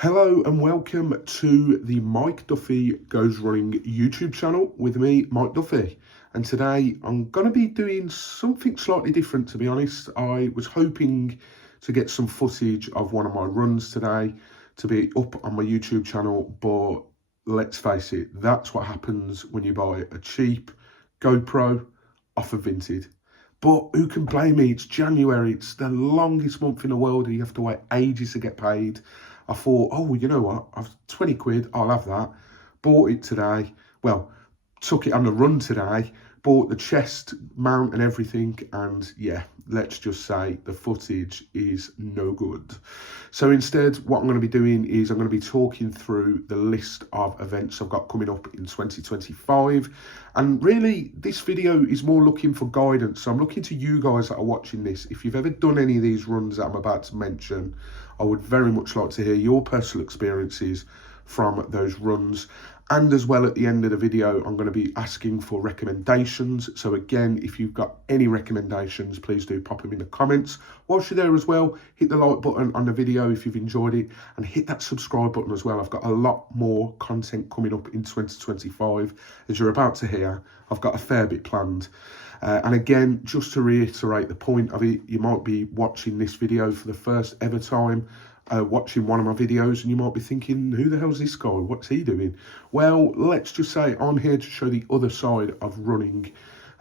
Hello and welcome to the Mike Duffy Goes Running YouTube channel with me, Mike Duffy. And today I'm going to be doing something slightly different, to be honest. I was hoping to get some footage of one of my runs today to be up on my YouTube channel, but let's face it, that's what happens when you buy a cheap GoPro off of Vinted. But who can blame me? It's January, it's the longest month in the world and you have to wait ages to get paid. I thought, oh, you know what, I've 20 quid, I'll have that. Bought it today, well, took it on the run today, bought the chest mount and everything, and yeah, let's just say the footage is no good. So instead, what I'm going to be doing is I'm going to be talking through the list of events I've got coming up in 2025. And really, this video is more looking for guidance. So I'm looking to you guys that are watching this. If you've ever done any of these runs that I'm about to mention, I would very much like to hear your personal experiences from those runs. And as well, at the end of the video, I'm going to be asking for recommendations. So again, if you've got any recommendations, please do pop them in the comments. Whilst you're there as well, hit the like button on the video if you've enjoyed it, and hit that subscribe button as well. I've got a lot more content coming up in 2025. As you're about to hear, I've got a fair bit planned. And again, just to reiterate the point of it, you might be watching this video for the first ever time, watching one of my videos, and you might be thinking, who the hell's this guy? What's he doing? Well, let's just say I'm here to show the other side of running.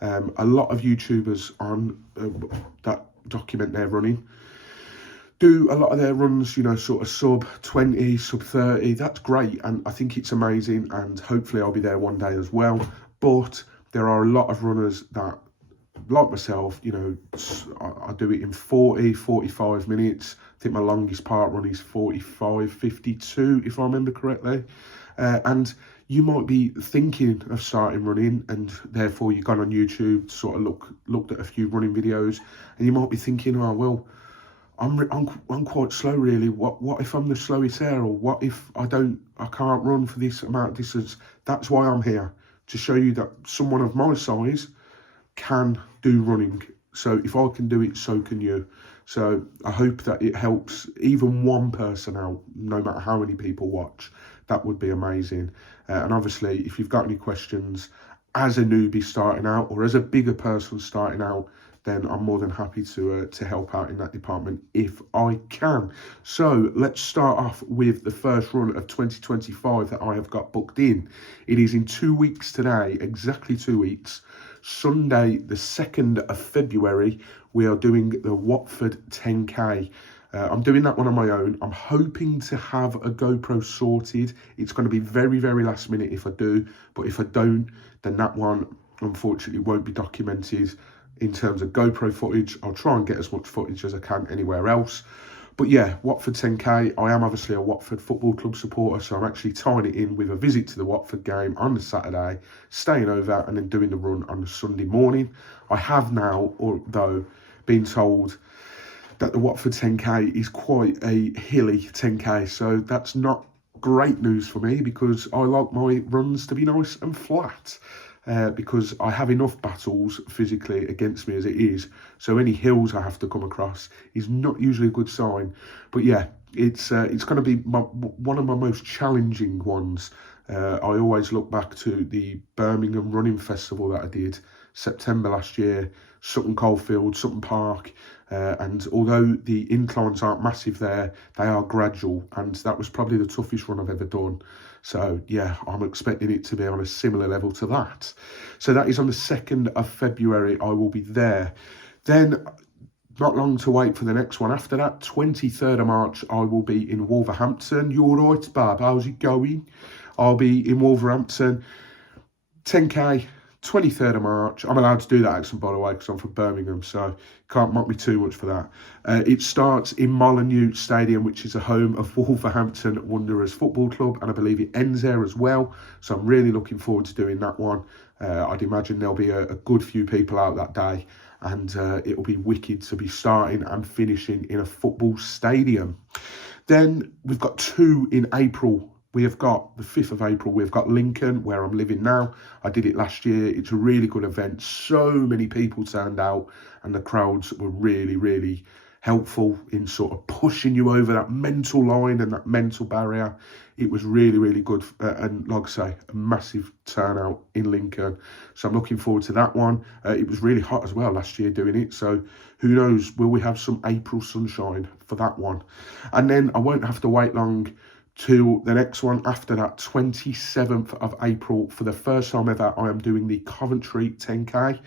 A lot of YouTubers on that document their running do a lot of their runs, you know, sort of sub 20, sub 30. That's great, and I think it's amazing, and hopefully I'll be there one day as well. But there are a lot of runners that, like myself, you know, I do it in 40, 45 minutes. I think my longest part run is 45, 52, if I remember correctly. And you might be thinking of starting running, and therefore you've gone on YouTube, sort of looked at a few running videos, and you might be thinking, oh, well, I'm quite slow really. What if I'm the slowest there, or what if I can't run for this amount of distance? That's why I'm here, to show you that someone of my size can do running. So if I can do it, so can you. So I hope that it helps even one person out, no matter how many people watch. That would be amazing. And obviously, if you've got any questions as a newbie starting out, or as a bigger person starting out, then I'm more than happy to help out in that department if I can. So let's start off with the first run of 2025 that I have got booked in. It is in 2 weeks today, exactly 2 weeks. Sunday, the 2nd of February, we are doing the Watford 10K. I'm doing that one on my own. I'm hoping to have a GoPro sorted. It's going to be very, very last minute if I do. But if I don't, then that one, unfortunately, won't be documented in terms of GoPro footage. I'll try and get as much footage as I can anywhere else. But yeah, Watford 10K, I am obviously a Watford Football Club supporter, so I'm actually tying it in with a visit to the Watford game on the Saturday, staying over and then doing the run on the Sunday morning. I have now, although, been told that the Watford 10K is quite a hilly 10K, so that's not great news for me, because I like my runs to be nice and flat. Because I have enough battles physically against me as it is, so any hills I have to come across is not usually a good sign. But yeah, it's going to be one of my most challenging ones. I always look back to the Birmingham Running Festival that I did September last year, Sutton Coldfield, Sutton Park, and although the inclines aren't massive there, they are gradual, and that was probably the toughest run I've ever done. So yeah, I'm expecting it to be on a similar level to that. So that is on the 2nd of February, I will be there. Then, not long to wait for the next one. After that, 23rd of March, I will be in Wolverhampton. You all right, Bab? How's it going? I'll be in Wolverhampton, 10K, 23rd of March. I'm allowed to do that accent, by the way, because I'm from Birmingham, so can't mock me too much for that. It starts in Molineux Stadium, which is the home of Wolverhampton Wanderers Football Club, and I believe it ends there as well. So I'm really looking forward to doing that one. I'd imagine there'll be a good few people out that day, and it'll be wicked to be starting and finishing in a football stadium. Then we've got 2 in April. We have got the 5th of April, we've got Lincoln, where I'm living now. I did it last year. It's a really good event. So many people turned out, and the crowds were really, really helpful in sort of pushing you over that mental line and that mental barrier. It was really, really good. And like I say, a massive turnout in Lincoln. So I'm looking forward to that one. It was really hot as well last year doing it. So who knows, will we have some April sunshine for that one? And then I won't have to wait long to the next one after that, 27th of April. For the first time ever, I am doing the Coventry 10K.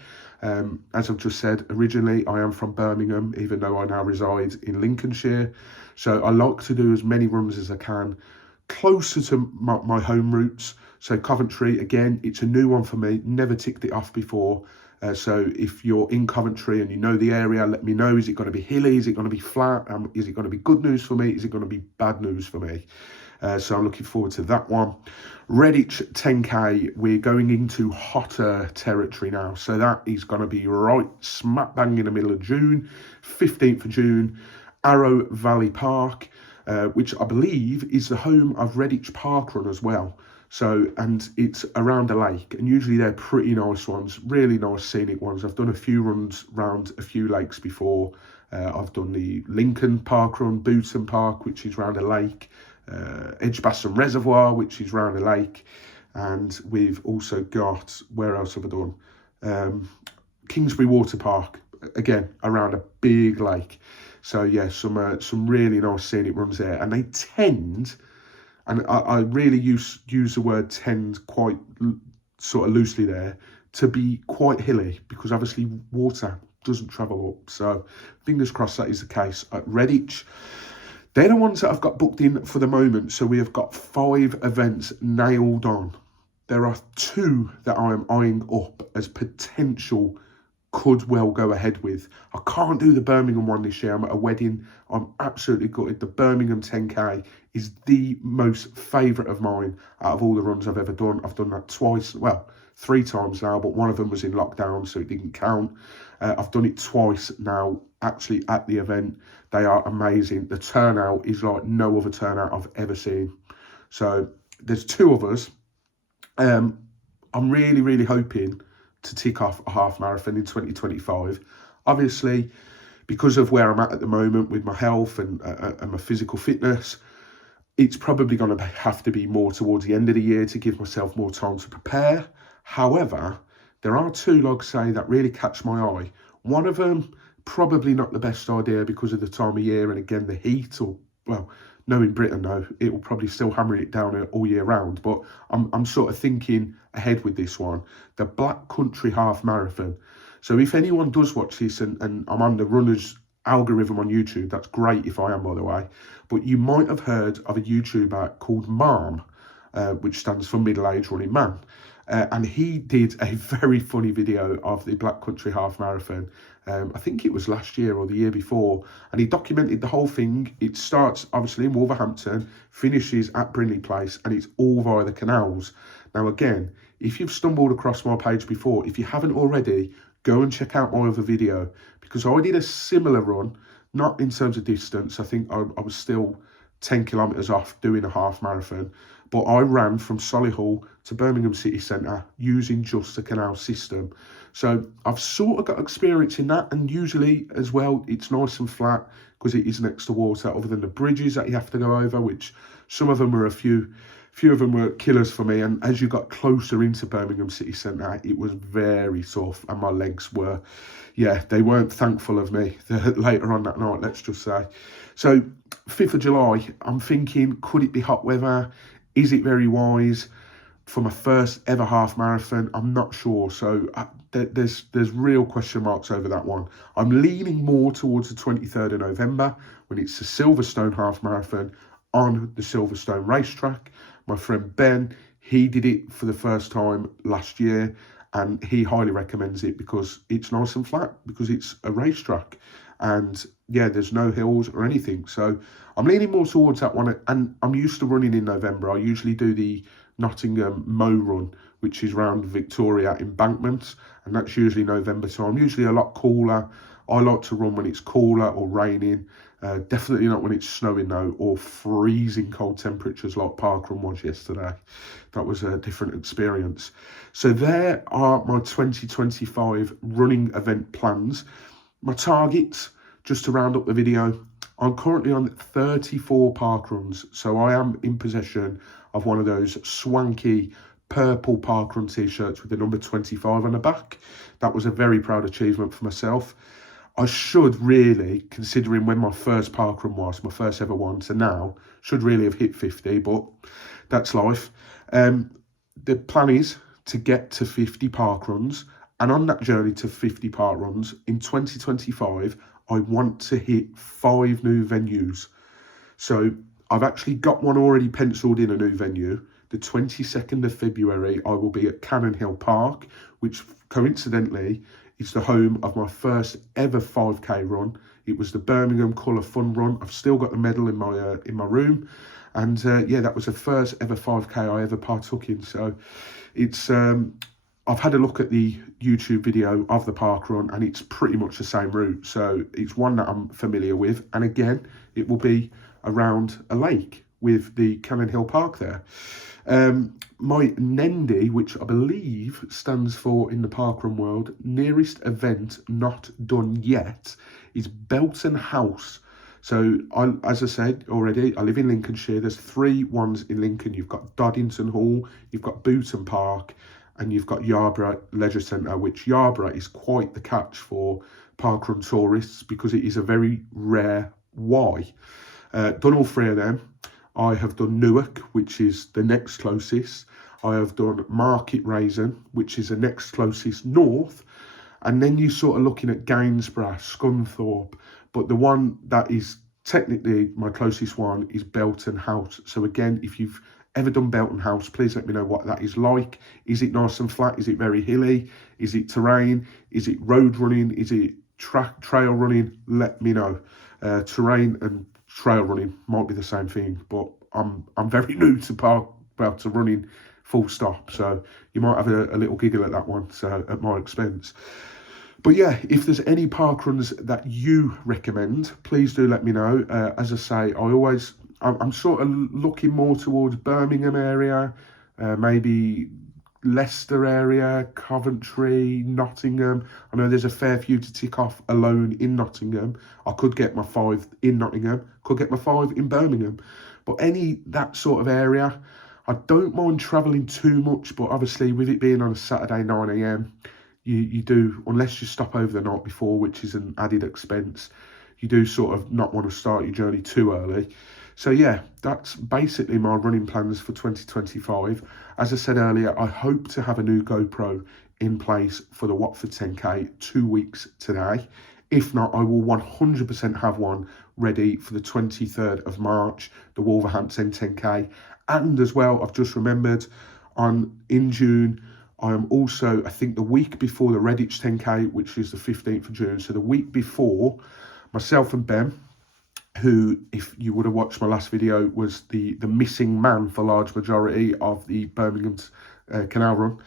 As I've just said, originally I am from Birmingham, even though I now reside in Lincolnshire. So I like to do as many runs as I can closer to my home roots. So Coventry, again, it's a new one for me, never ticked it off before. So if you're in Coventry and you know the area, let me know. Is it going to be hilly? Is it going to be flat? Is it going to be good news for me? Is it going to be bad news for me? So I'm looking forward to that one. Redditch 10K, we're going into hotter territory now. So that is going to be right smack bang in the middle of June, 15th of June, Arrow Valley Park, which I believe is the home of Redditch Park Run as well. So, and it's around a lake, and usually they're pretty nice ones, really nice scenic ones. I've done a few runs around a few lakes before. I've done the Lincoln Park Run, Booton Park, which is around a lake, Edgbaston Reservoir, which is around a lake, and we've also got, where else have I done? Kingsbury Water Park, again, around a big lake. So yeah, some really nice scenic runs there, and they tend, and I really use the word tend quite sort of loosely there, to be quite hilly, because obviously water doesn't travel up. So fingers crossed that is the case at Redditch. They're the ones that I've got booked in for the moment. So we have got 5 events nailed on. There are 2 that I am eyeing up as potential could well go ahead with. I can't do the Birmingham one this year. I'm at a wedding. I'm absolutely gutted. The Birmingham 10K is the most favourite of mine out of all the runs I've ever done. I've done that twice, well, 3 times now, but one of them was in lockdown, so it didn't count. I've done it twice now, actually at the event. They are amazing. The turnout is like no other turnout I've ever seen. So there's 2 of us. I'm really, really hoping to tick off a half marathon in 2025. Obviously, because of where I'm at the moment with my health and my physical fitness, it's probably going to have to be more towards the end of the year to give myself more time to prepare. However, there are 2, like I say, that really catch my eye. One of them, probably not the best idea because of the time of year and again the heat, or well, knowing Britain though, it will probably still hammer it down all year round. But I'm sort of thinking ahead with this one, the Black Country Half Marathon. So if anyone does watch this and I'm on the runners algorithm on YouTube, that's great if I am, by the way. But you might have heard of a YouTuber called Marm, which stands for Middle Age Running Man. And he did a very funny video of the Black Country Half Marathon. I think it was last year or the year before, and he documented the whole thing. It starts obviously in Wolverhampton, finishes at Brindley Place, and it's all via the canals. Now again, if you've stumbled across my page before, if you haven't already, go and check out my other video, because I did a similar run, not in terms of distance. I think I was still 10 kilometres off doing a half marathon, but I ran from Solihull to Birmingham City Centre using just the canal system. So I've sort of got experience in that, and usually as well, it's nice and flat because it is next to water, other than the bridges that you have to go over, which some of them were a few of them were killers for me. And as you got closer into Birmingham City Centre, it was very tough, and my legs were, yeah, they weren't thankful of me later on that night, let's just say. So 5th of July, I'm thinking, could it be hot weather? Is it very wise for my first ever half marathon? I'm not sure. So there's real question marks over that one. I'm leaning more towards the 23rd of November when it's the Silverstone half marathon on the Silverstone racetrack. My friend Ben, he did it for the first time last year, and he highly recommends it because it's nice and flat, because it's a racetrack. And yeah, there's no hills or anything. So I'm leaning more towards that one. And I'm used to running in November. I usually do the Nottingham Mow Run, which is round Victoria embankments. And that's usually November time, usually a lot cooler. I like to run when it's cooler or raining. Definitely not when it's snowing though, or freezing cold temperatures like Parkrun was yesterday. That was a different experience. So there are my 2025 running event plans. My targets, just to round up the video, I'm currently on 34 park runs, so I am in possession of one of those swanky purple parkrun t-shirts with the number 25 on the back. That was a very proud achievement for myself. I should really, considering when my first parkrun was, my first ever one, to now, should really have hit 50, but that's life. The plan is to get to 50 parkruns, and on that journey to 50 parkruns in 2025, I want to hit 5 new venues. So I've actually got one already penciled in, a new venue. The 22nd of February, I will be at Cannon Hill Park, which coincidentally is the home of my first ever 5K run. It was the Birmingham Colour Fun Run. I've still got the medal in my room, and yeah, that was the first ever 5K I ever partook in. So it's I've had a look at the YouTube video of the park run, and it's pretty much the same route. So it's one that I'm familiar with, and again, it will be around a lake with the Cannon Hill Park there. My NENDI, which I believe stands for, in the parkrun world, nearest event not done yet, is Belton House. So as I said already, I live in Lincolnshire. There's 3 ones in Lincoln. You've got Doddington Hall, you've got Booton Park, and you've got Yarborough Leisure Centre, which Yarborough is quite the catch for parkrun tourists because it is a very rare Y. Done all 3 of them. I have done Newark, which is the next closest. I have done Market Raisin, which is the next closest north. And then you're sort of looking at Gainsborough, Scunthorpe. But the one that is technically my closest one is Belton House. So again, if you've ever done Belton House, please let me know what that is like. Is it nice and flat? Is it very hilly? Is it terrain? Is it road running? Is it trail running? Let me know. Terrain and trail running might be the same thing, but I'm very new to running, full stop. So you might have a little giggle at that one, so at my expense. But yeah, if there's any parkruns that you recommend, please do let me know. As I say, I'm sort of looking more towards Birmingham area, maybe Leicester area, Coventry, Nottingham. I know there's a fair few to tick off alone in Nottingham. I could get my 5 in Nottingham, could get my 5 in Birmingham. But any that sort of area, I don't mind travelling too much, but obviously with it being on a Saturday 9 AM, you do, unless you stop over the night before, which is an added expense, you do sort of not want to start your journey too early. So yeah, that's basically my running plans for 2025. As I said earlier, I hope to have a new GoPro in place for the Watford 10K 2 weeks today. If not, I will 100% have one ready for the 23rd of March, the Wolverhampton 10K. And as well, I've just remembered, in June, I am also, I think the week before the Redditch 10K, which is the 15th of June, so the week before, myself and Ben, who, if you would have watched my last video, was the missing man for large majority of the Birmingham Canal Run,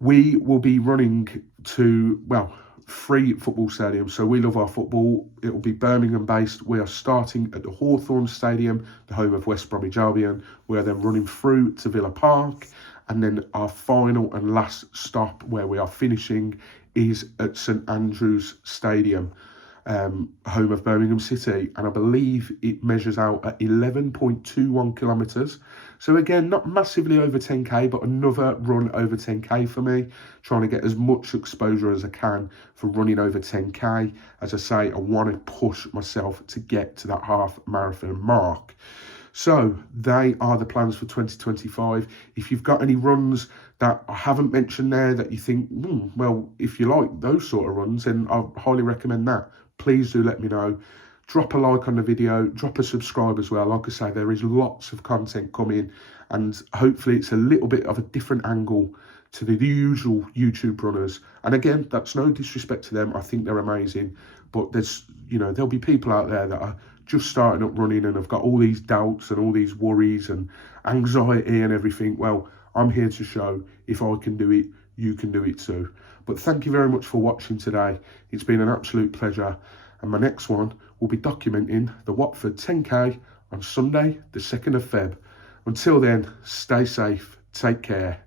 we will be running to, well, 3 football stadiums. So we love our football. It will be Birmingham based. We are starting at the Hawthorn Stadium, the home of West Bromwich Albion. We are then running through to Villa Park, and then our final and last stop where we are finishing is at St Andrew's Stadium, home of Birmingham City, and I believe it measures out at 11.21 kilometres. So again, not massively over 10k, but another run over 10k for me, trying to get as much exposure as I can for running over 10k. As I say, I want to push myself to get to that half marathon mark. So they are the plans for 2025. If you've got any runs that I haven't mentioned there that you think, well, if you like those sort of runs, then I highly recommend that. Please do let me know. Drop a like on the video, drop a subscribe as well. Like I say, there is lots of content coming, and hopefully it's a little bit of a different angle to the usual YouTube runners. And again, that's no disrespect to them. I think they're amazing, but there'll be people out there that are just starting up running and have got all these doubts and all these worries and anxiety and everything. Well, I'm here to show if I can do it, you can do it too. But thank you very much for watching today. It's been an absolute pleasure. And my next one will be documenting the Watford 10K on Sunday, the 2nd of Feb. Until then, stay safe, take care.